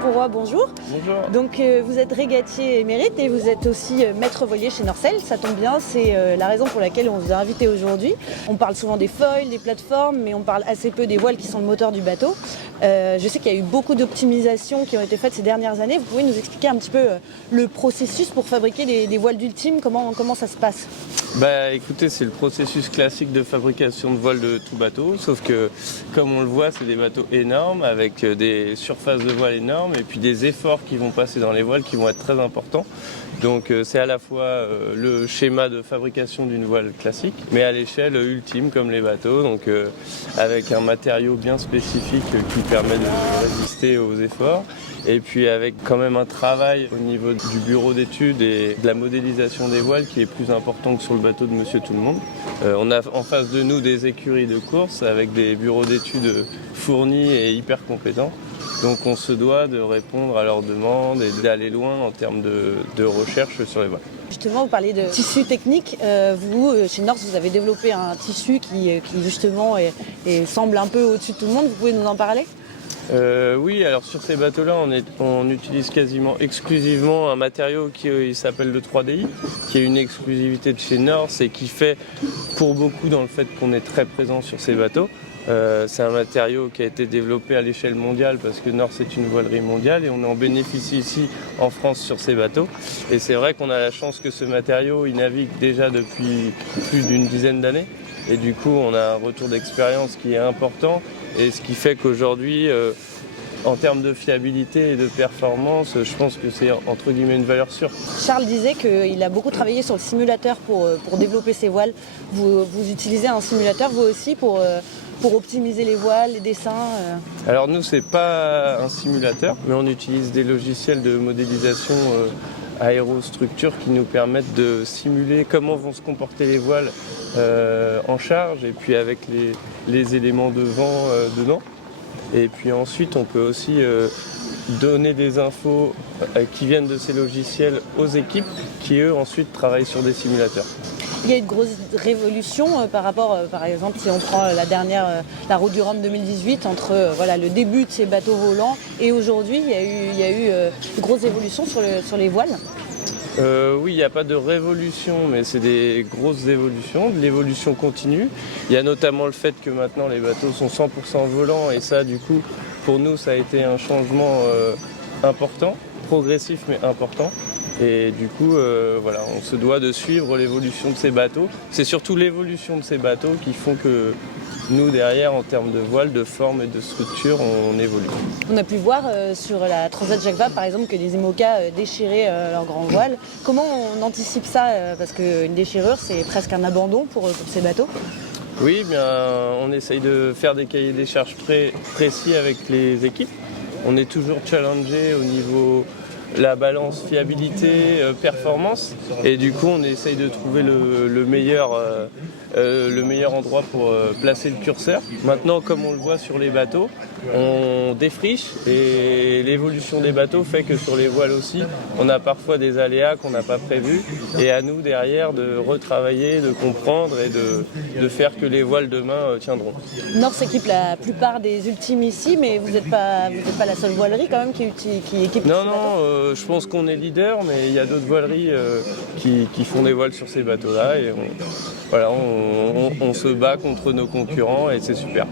Pourroy, bonjour. Bonjour. Donc vous êtes régatier émérite et vous êtes aussi maître voilier chez Norsel. Ça tombe bien, c'est la raison pour laquelle on vous a invité aujourd'hui. On parle souvent des foils, des plateformes, mais on parle assez peu des voiles qui sont le moteur du bateau. Je sais qu'il y a eu beaucoup d'optimisations qui ont été faites ces dernières années. Vous pouvez nous expliquer un petit peu le processus pour fabriquer des voiles d'ultime, comment ça se passe? Écoutez, c'est le processus classique de fabrication de voiles de tout bateau, sauf que comme on le voit, c'est des bateaux énormes avec des surfaces de voiles énormes et puis des efforts qui vont passer dans les voiles qui vont être très importants. Donc c'est à la fois le schéma de fabrication d'une voile classique, mais à l'échelle ultime comme les bateaux, donc avec un matériau bien spécifique qui permet de résister aux efforts. Et puis avec quand même un travail au niveau du bureau d'études et de la modélisation des voiles qui est plus important que sur le bateau de Monsieur Tout-le-Monde. On a en face de nous des écuries de course avec des bureaux d'études fournis et hyper compétents. Donc on se doit de répondre à leurs demandes et d'aller loin en termes de recherche sur les voiles. Justement, vous parlez de tissu technique. Vous, chez Nors, vous avez développé un tissu qui justement semble un peu au-dessus de tout le monde. Vous pouvez nous en parler ? Oui, alors sur ces bateaux-là, on utilise quasiment exclusivement un matériau qui s'appelle le 3DI, qui est une exclusivité de chez Nors et qui fait pour beaucoup dans le fait qu'on est très présent sur ces bateaux. C'est un matériau qui a été développé à l'échelle mondiale parce que Nors est une voilerie mondiale et on en bénéficie ici en France sur ces bateaux. Et c'est vrai qu'on a la chance que ce matériau, il navigue déjà depuis plus d'une dizaine d'années. Et du coup, on a un retour d'expérience qui est important. Et ce qui fait qu'aujourd'hui, en termes de fiabilité et de performance, je pense que c'est entre guillemets une valeur sûre. Charles disait qu'il a beaucoup travaillé sur le simulateur pour développer ses voiles. Vous utilisez un simulateur vous aussi pour optimiser les voiles, les dessins Alors nous, c'est pas un simulateur, mais on utilise des logiciels de modélisation aérostructure qui nous permettent de simuler comment vont se comporter les voiles en charge et puis avec les éléments de vent dedans. Et puis ensuite, on peut aussi donner des infos qui viennent de ces logiciels aux équipes qui, eux, ensuite travaillent sur des simulateurs. Il y a une grosse révolution par rapport, par exemple, si on prend la Route du Rhum 2018, entre le début de ces bateaux volants et aujourd'hui, il y a eu une grosse évolution sur les voiles. Oui, il n'y a pas de révolution, mais c'est des grosses évolutions, de l'évolution continue. Il y a notamment le fait que maintenant les bateaux sont 100% volants et ça, du coup, pour nous, ça a été un changement important, progressif mais important. Et du coup, on se doit de suivre l'évolution de ces bateaux. C'est surtout l'évolution de ces bateaux qui font que nous, derrière, en termes de voile, de forme et de structure, on évolue. On a pu voir sur la Transat Jacques Vabre, par exemple, que les IMOCA déchiraient leur grand voile. Comment on anticipe ça parce qu'une déchirure, c'est presque un abandon pour ces bateaux. Oui, on essaye de faire des cahiers des charges précis avec les équipes. On est toujours challengé au niveau la balance fiabilité, performance. Et du coup, on essaye de trouver le meilleur endroit pour placer le curseur. Maintenant, comme on le voit sur les bateaux, on défriche et l'évolution des bateaux fait que sur les voiles aussi, on a parfois des aléas qu'on n'a pas prévus. Et à nous, derrière, de retravailler, de comprendre et de faire que les voiles demain tiendront. Nors s'équipe la plupart des ultimes ici, mais vous n'êtes pas la seule voilerie quand même qui équipe Non, je pense qu'on est leader, mais il y a d'autres voileries qui font des voiles sur ces bateaux-là. Et on se bat contre nos concurrents et c'est super.